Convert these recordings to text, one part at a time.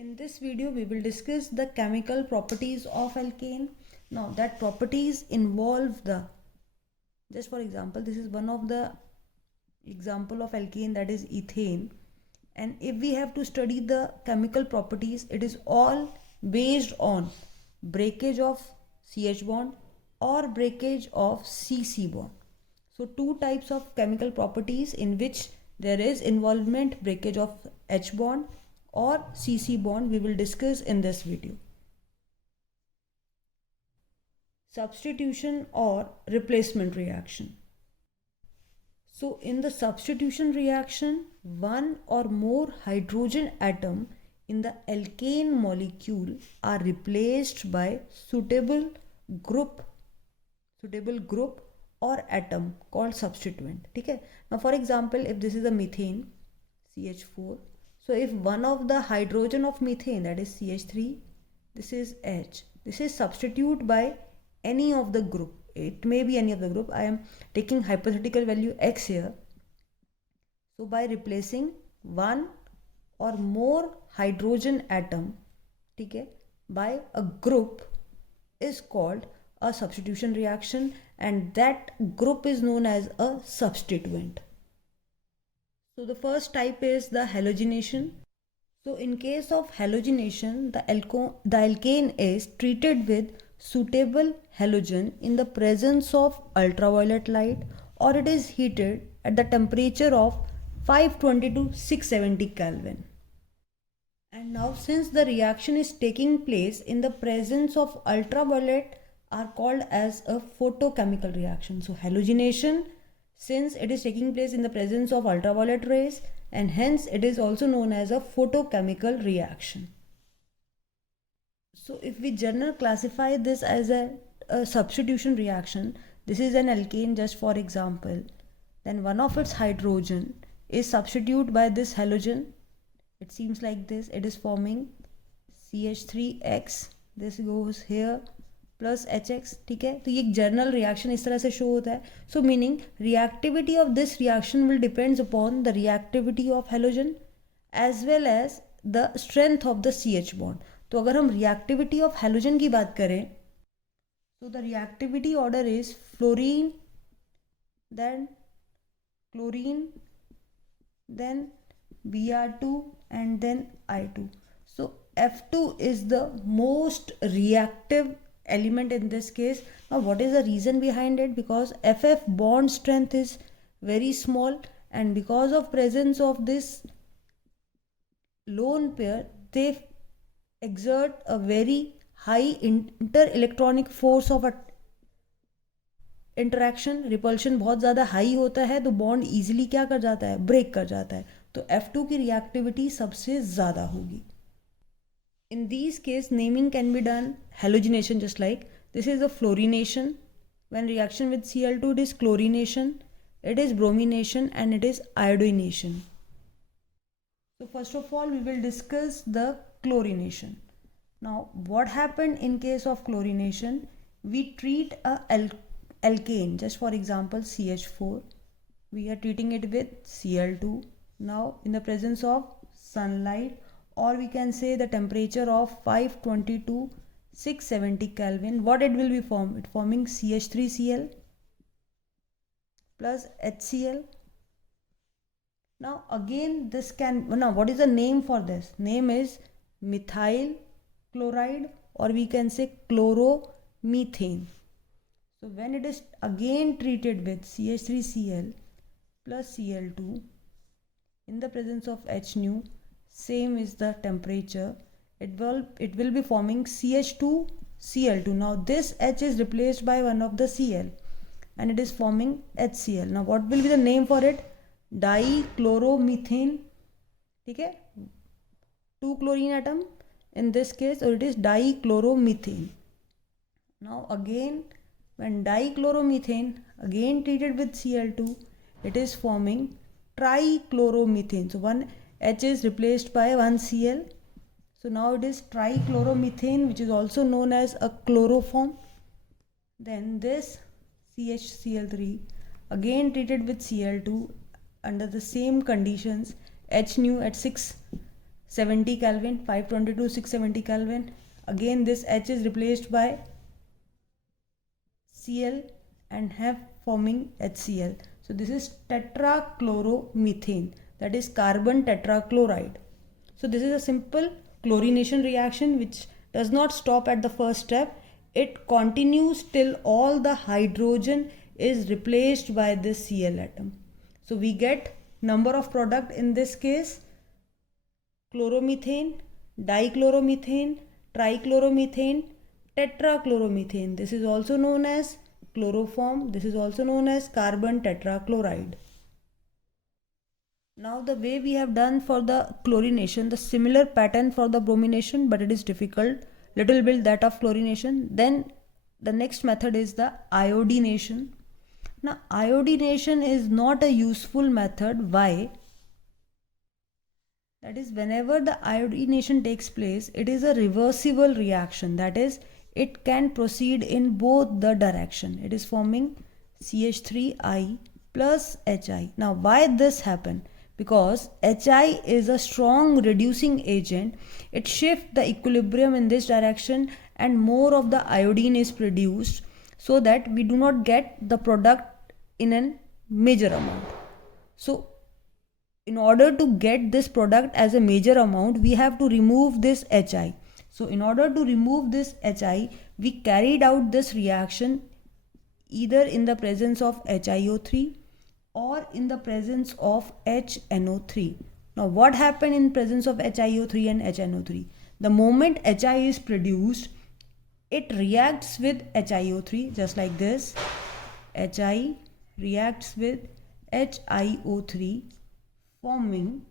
In this video, we will discuss the chemical properties of alkane. Now, that properties involve just for example, this is one of the example of alkane, that is ethane. And if we have to study the chemical properties, it is all based on breakage of CH bond or breakage of CC bond. So two types of chemical properties in which there is involvement breakage of H bond or CC bond we will discuss in this video. Substitution or replacement reaction. So in the substitution reaction, one or more hydrogen atom in the alkane molecule are replaced by suitable group or atom called substituent. Okay? Now for example, if this is a methane CH4, so if one of the hydrogen of methane, that is CH3, this is H, this is substituted by any of the group. It may be any of the group. I am taking hypothetical value X here. So by replacing one or more hydrogen atom, okay, by a group is called a substitution reaction, and that group is known as a substituent. So the first type is the halogenation. So in case of halogenation, the alkane is treated with suitable halogen in the presence of ultraviolet light, or it is heated at the temperature of 520 to 670 Kelvin. And now since the reaction is taking place in the presence of ultraviolet, are called as a photochemical reaction. So halogenation, since it is taking place in the presence of ultraviolet rays, and hence it is also known as a photochemical reaction. So if we generally classify this as a substitution reaction, this is an alkane just for example, then one of its hydrogen is substituted by this halogen. It seems like this, it is forming CH3X, this goes here plus HX, ठीक है. तो ये एक general reaction इस तरह से show होता है. So meaning reactivity of this reaction will depends upon the reactivity of halogen as well as the strength of the CH bond. तो अगर हम रिएक्टिविटी ऑफ हेलोजन की बात करें, तो the reactivity order is fluorine, then chlorine, then Br2 and then I2. So F2 is the most reactive element in this case. Now what is the reason behind it? Because FF bond strength is very small, and because of presence of this lone pair, they exert a very high inter-electronic force of interaction. Repulsion बहुत ज़्यादा high होता है, तो bond easily क्या कर जाता है, break कर जाता है. तो F2 की रिएक्टिविटी सबसे ज़्यादा होगी. In these case, naming can be done halogenation, just like this is a flourination. When reaction with Cl2, it is chlorination, it is bromination, and it is iodination. So first of all, we will discuss the chlorination. Now, what happened in case of chlorination? We treat a alkane, just for example CH4, we are treating it with Cl2. Now in the presence of sunlight, or we can say the temperature of 520 to 670 Kelvin, what it will be formed? It forming CH3Cl plus HCl. Now again this now what is the name for this? Name is methyl chloride, or we can say chloromethane. So when it is again treated with CH3Cl plus Cl2 in the presence of H nu, same is the temperature, it will be forming CH2Cl2. Now this H is replaced by one of the Cl, and it is forming HCl. Now what will be the name for it? Dichloromethane. Okay, 2 chlorine atom in this case, or it is dichloromethane. Now again, when dichloromethane again treated with Cl2, it is forming trichloromethane. So one H is replaced by one Cl. So now it is trichloromethane, which is also known as a chloroform. Then this CHCl3 again treated with Cl2 under the same conditions, H nu at 6 70 Kelvin, 522, 670 Kelvin. Again this H is replaced by Cl and have forming HCl. So this is tetrachloromethane, that is carbon tetrachloride. So this is a simple chlorination reaction which does not stop at the first step. It continues till all the hydrogen is replaced by this Cl atom. So we get number of product in this case: chloromethane, dichloromethane, trichloromethane, tetrachloromethane. This is also known as chloroform. This is also known as carbon tetrachloride. Now the way we have done for the chlorination, the similar pattern for the bromination, but it is difficult, little bit that of chlorination. Then the next method is the iodination. Now iodination is not a useful method. Why? That is, whenever the iodination takes place, it is a reversible reaction. That is, it can proceed in both the direction. It is forming CH3I plus HI. Now why this happen? Because HI is a strong reducing agent. It shifts the equilibrium in this direction and more of the iodine is produced, so that we do not get the product in a major amount. So in order to get this product as a major amount, we have to remove this HI. So in order to remove this HI, we carried out this reaction either in the presence of HiO3 or in the presence of HNO3. Now what happened in presence of HiO3 and HNO3? The moment HI is produced, it reacts with HiO3 just like this. HI reacts with HiO3, forming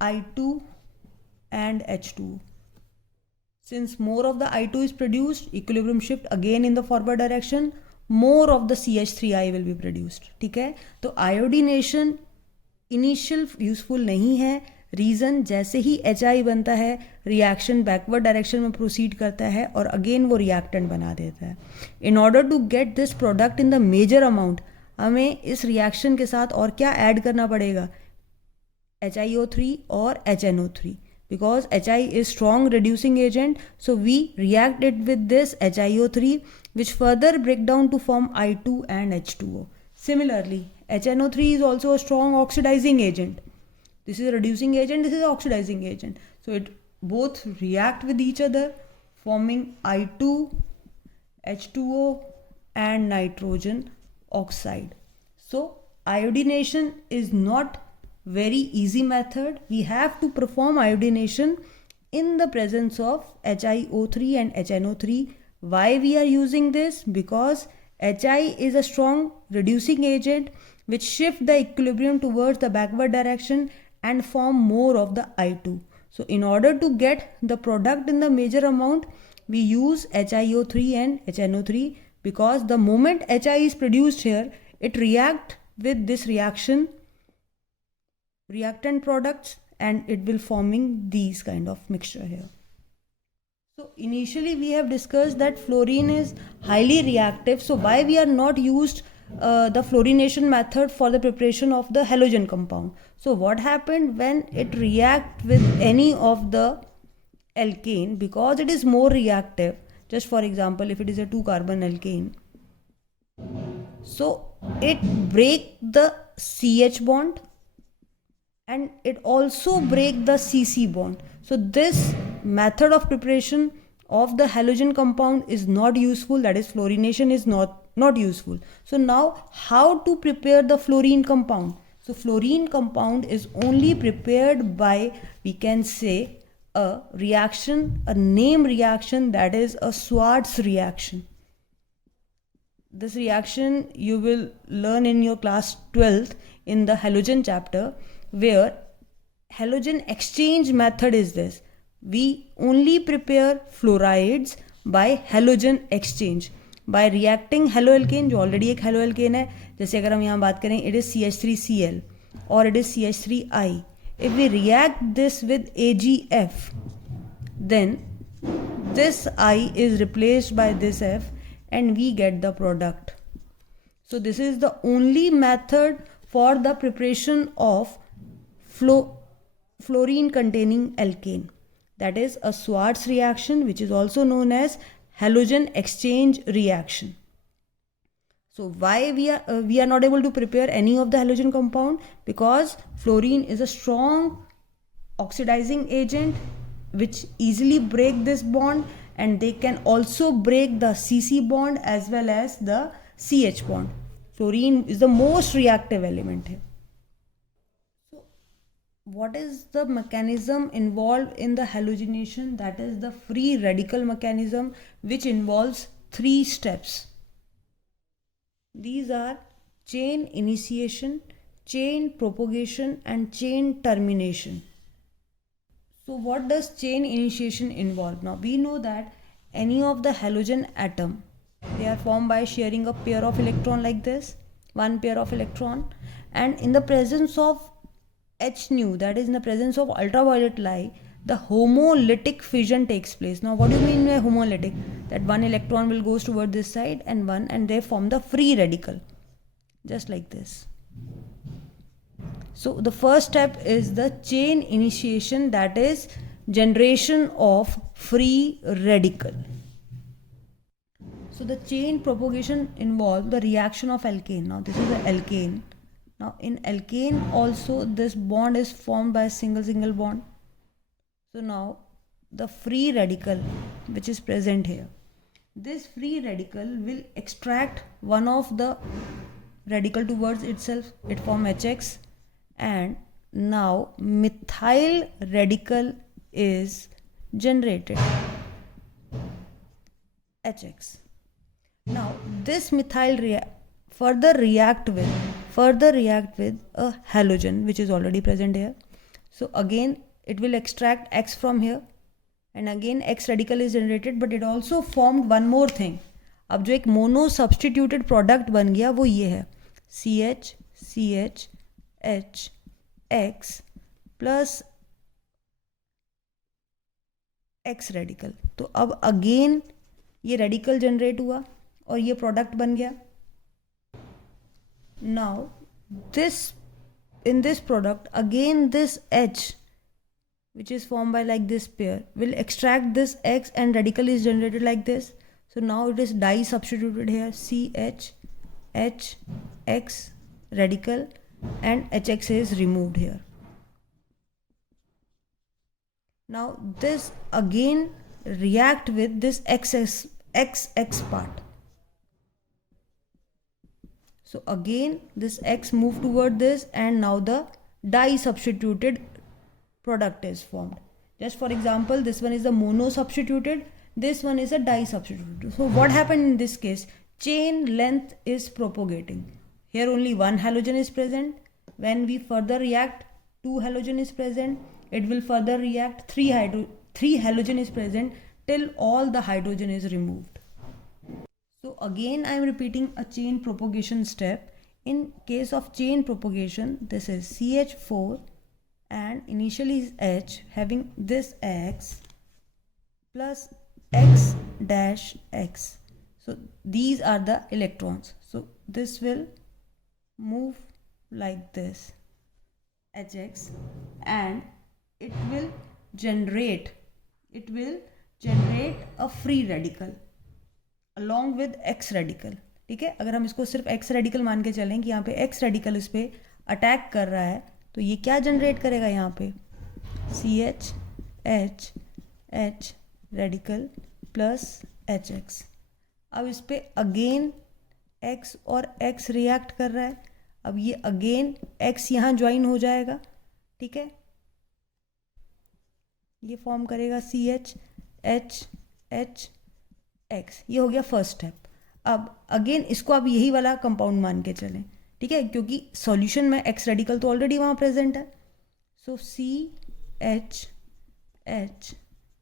I2 and H2. Since more of the I2 is produced, equilibrium shift again in the forward direction, more of the CH3I will be produced. ठीक है, तो iodination initial useful नहीं है. Reason, जैसे ही HI बनता है reaction backward direction में proceed करता है और अगेन वो रिएक्टेंट बना देता है. In order to get this product in the major amount, हमें इस रिएक्शन के साथ और क्या ऐड करना पड़ेगा? HiO3 और HNO3. Because HI is strong reducing agent, so we react it with this HiO3, which further break down to form I2 and H2O. Similarly, HNO3 is also a strong oxidizing agent. This is a reducing agent, this is an oxidizing agent. So it both react with each other, forming I2, H2O and nitrogen oxide. So iodination is not very easy method. We have to perform iodination in the presence of HiO3 and HNO3. Why we are using this? Because HI is a strong reducing agent which shift the equilibrium towards the backward direction and form more of the I2. So in order to get the product in the major amount, we use HiO3 and HNO3, because the moment HI is produced here, it react with this reactant products and it will forming these kind of mixture here. So initially we have discussed that fluorine is highly reactive. So why we are not used the flourination method for the preparation of the halogen compound? So what happened when it react with any of the alkane? Because it is more reactive, just for example, if it is a 2-carbon alkane, so it break the CH bond and it also break the CC bond. So this method of preparation of the halogen compound is not useful, that is flourination is not useful. So now how to prepare the fluorine compound? So fluorine compound is only prepared by, we can say, a reaction, a name reaction, that is a Schwarz reaction. This reaction you will learn in your class 12th in the halogen chapter, where halogen exchange method is this. We only prepare fluorides by halogen exchange. By reacting haloalkane, जो already एक haloalkane है, जैसे अगर हम यहाँ बात करें, it is CH3Cl or it is CH3I. If we react this with AgF, then this I is replaced by this F and we get the product. So this is the only method for the preparation of fluorine containing alkane. That is a Schwarz reaction, which is also known as halogen exchange reaction. So why we are not able to prepare any of the halogen compound? Because fluorine is a strong oxidizing agent which easily break this bond, and they can also break the CC bond as well as the CH bond. Fluorine is the most reactive element here. So what is the mechanism involved in the halogenation? That is the free radical mechanism, which involves 3 steps. These are chain initiation, chain propagation, and chain termination. So what does chain initiation involve? Now we know that any of the halogen atom, they are formed by sharing a pair of electron like this, one pair of electron, and in the presence of H nu, that is in the presence of ultraviolet light, the homolytic fission takes place. Now what do you mean by homolytic? That one electron will goes toward this side and they form the free radical, just like this. So the first step is the chain initiation, that is generation of free radical. So the chain propagation involves the reaction of alkane. Now this is the alkane. Now in alkane also this bond is formed by a single bond. So now the free radical which is present here, this free radical will extract one of the radical towards itself, it form HX, and now methyl radical is generated, HX. Now this methyl further react with a halogen which is already present here. So again it will extract X from here, and again X radical is generated, but it also formed one more thing. अब जो एक mono substituted product बन गया वो ये है CH CH H X plus X radical. तो अब अगेन ये रेडिकल जनरेट हुआ और ये प्रोडक्ट बन गया. Now this, in this product again this H which is formed by like this pair will extract this X and radical is generated like this. So now it is di substituted here, CH H X radical, and HX is removed here. Now this again react with this XX part. So again this X move toward this, and now the di substituted product is formed. Just for example, this one is the mono substituted, this one is a di substituted. So what happened in this case? Chain length is propagating. Here only one halogen is present. When we further react, 2 halogen is present. It will further react, 3 halogen is present till all the hydrogen is removed. So again I am repeating a chain propagation step. In case of chain propagation, this is CH4 and initially is H having this X plus X dash X. So these are the electrons. So this will move like this, HX, and it will generate a free radical along with X radical. ठीक है, अगर हम इसको सिर्फ X radical मान के चलें कि यहाँ पे X रेडिकल इस पे अटैक कर रहा है, तो ये क्या जनरेट करेगा यहाँ पे? CH H H radical plus HX. अब इस पे अगेन X और X रिएक्ट कर रहा है. अब ये अगेन X यहाँ ज्वाइन हो जाएगा. ठीक है, ये फॉर्म करेगा CH H H X. ये हो गया फर्स्ट स्टेप. अब अगेन इसको आप यही वाला कंपाउंड मान के चलें. ठीक है, क्योंकि सॉल्यूशन में X रेडिकल तो ऑलरेडी वहाँ प्रेजेंट है. सो CH H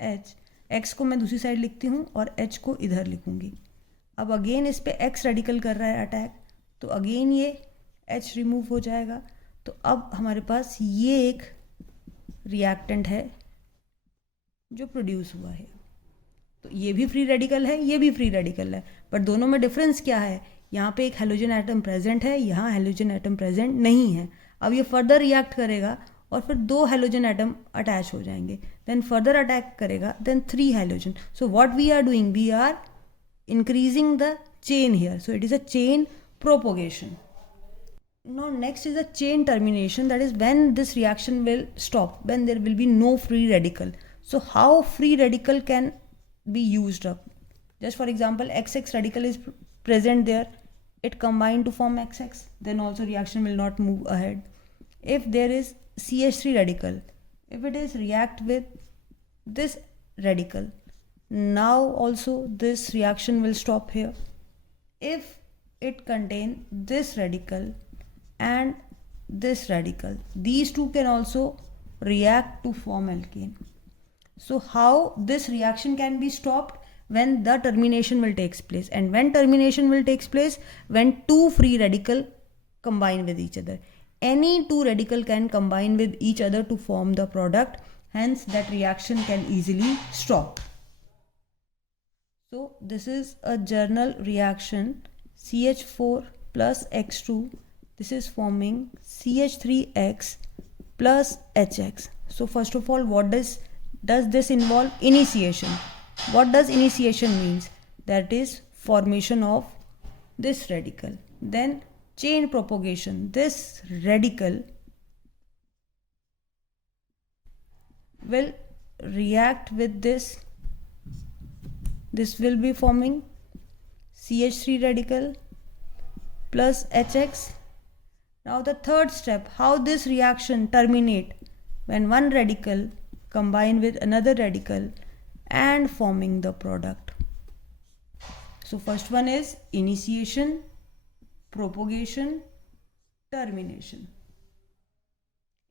H, X को मैं दूसरी साइड लिखती हूँ और H को इधर लिखूँगी. अब अगेन इस पे X रेडिकल कर रहा है अटैक, तो अगेन ये H रिमूव हो जाएगा. तो अब हमारे पास ये एक रिएक्टेंट है जो प्रोड्यूस हुआ है. तो ये भी फ्री रेडिकल है, ये भी फ्री रेडिकल है, बट दोनों में डिफरेंस क्या है? यहाँ पे एक हेलोजन एटम प्रेजेंट है, यहाँ हेलोजन एटम प्रेजेंट नहीं है. अब ये फर्दर रिएक्ट करेगा और फिर 2 हेलोजन एटम अटैच हो जाएंगे, देन फर्दर अटैक करेगा, then 3 halogen. So what we are doing, we are increasing the chain here, so it is a chain propagation. Now next is a chain termination, that is when this reaction will stop, when there will be no free radical. So how free radical can be used up? Just for example, XX radical is present there, it combine to form XX, then also reaction will not move ahead. If there is CH3 radical, if it is react with this radical, now also this reaction will stop here. If it contain this radical and this radical, these two can also react to form alkane. So how this reaction can be stopped? When the termination will takes place. And when termination will takes place, when two free radical combine with each other. Any two radical can combine with each other to form the product, hence that reaction can easily stop. So this is a journal reaction, CH4 plus X2, this is forming CH3X plus HX. So first of all, what does this involve? Initiation. What does initiation means? That is formation of this radical. Then chain propagation, this radical will react with this will be forming CH3 radical plus HX. Now the third step, how this reaction terminate? When one radical combine with another radical and forming the product. So first one is initiation, propagation, termination.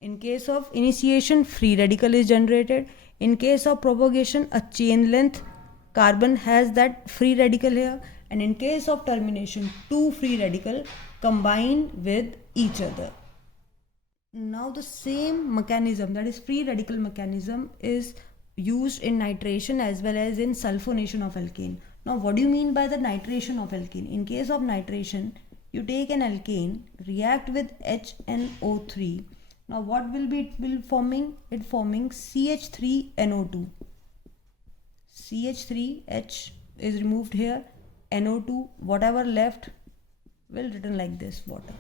In case of initiation, free radical is generated. In case of propagation, a chain length carbon has that free radical here, and in case of termination, two free radical combine with each other. Now the same mechanism, that is free radical mechanism, is used in nitration as well as in sulfonation of alkane. Now what do you mean by the nitration of alkane? In case of nitration, you take an alkane, react with HNO3. Now what will forming? It forming CH3NO2. CH3H is removed here, NO2, whatever left will written like this, water.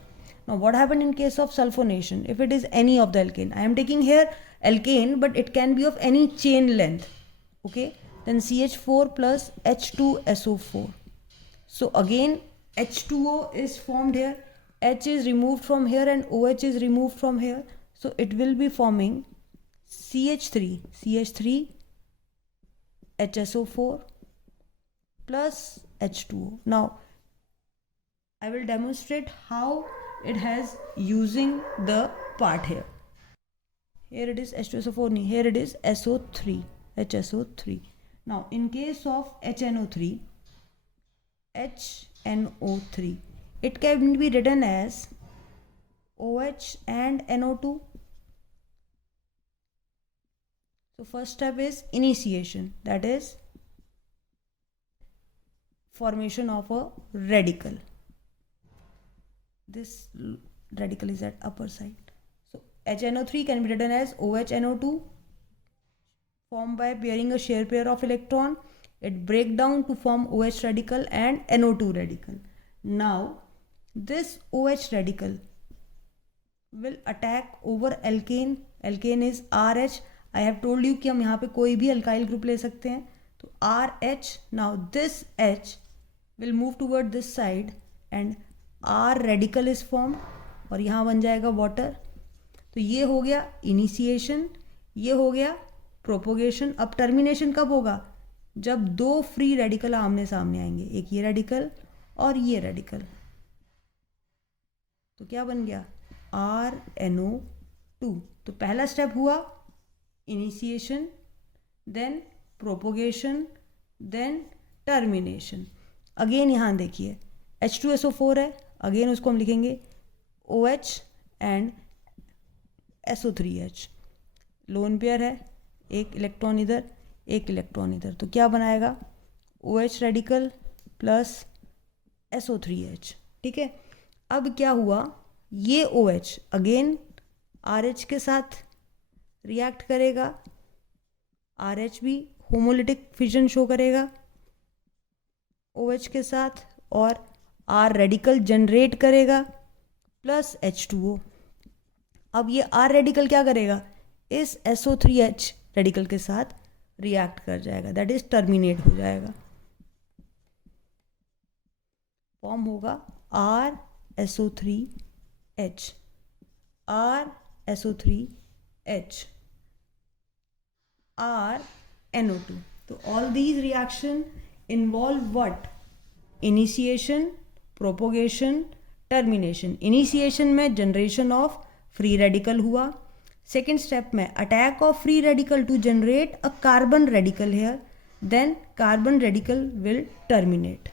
Now what happened in case of sulfonation? If it is any of the alkane, I am taking here alkane, but it can be of any chain length, okay? Then CH4 plus H2SO4. So again H2O is formed here, H is removed from here and OH is removed from here. So it will be forming CH3 HSO4 plus H2O. Now I will demonstrate how it has using the part here. Here it is H2SO4, here it is SO3, HSO3. Now in case of HNO3, it can be written as OH and NO2. So first step is initiation, that is formation of a radical. This radical is at upper side. So HNO3 can be written as OHNO2, formed by pairing a shared pair of electron. It break down to form OH radical and NO2 radical. Now this OH radical will attack over alkane. Alkane is RH. I have told you कि हम यहाँ पे कोई भी alkyl group ले सकते हैं. तो RH. Now this H will move toward this side and R radical is formed और यहाँ बन जाएगा water. तो ये हो गया initiation, ये हो गया propagation. अब termination कब होगा? जब दो free radical आमने सामने आएंगे, एक ये radical और ये radical. तो क्या बन गया? RNO2. तो पहला स्टेप हुआ initiation, then propagation, then termination. Again यहाँ देखिए H2SO4 है, अगेन उसको हम लिखेंगे OH and SO3H. Lone pair है, एक इलेक्ट्रॉन इधर एक इलेक्ट्रॉन इधर, तो क्या बनाएगा? OH radical plus SO3H. ठीक है. अब क्या हुआ? ये OH अगेन RH के साथ रिएक्ट करेगा, RH भी होमोलिटिक फिजन शो करेगा OH के साथ, और R रेडिकल जनरेट करेगा प्लस H2O। अब ये R रेडिकल क्या करेगा, इस SO3H रेडिकल के साथ रिएक्ट कर जाएगा, दैट इज टर्मिनेट हो जाएगा। फॉर्म होगा RSO3H, RSO3H, RNO2। तो all these reaction involve what, initiation, propagation, termination. Initiation में जनरेशन ऑफ फ्री रेडिकल हुआ, सेकेंड स्टेप में attack of free radical to generate a carbon radical here, then carbon radical will terminate.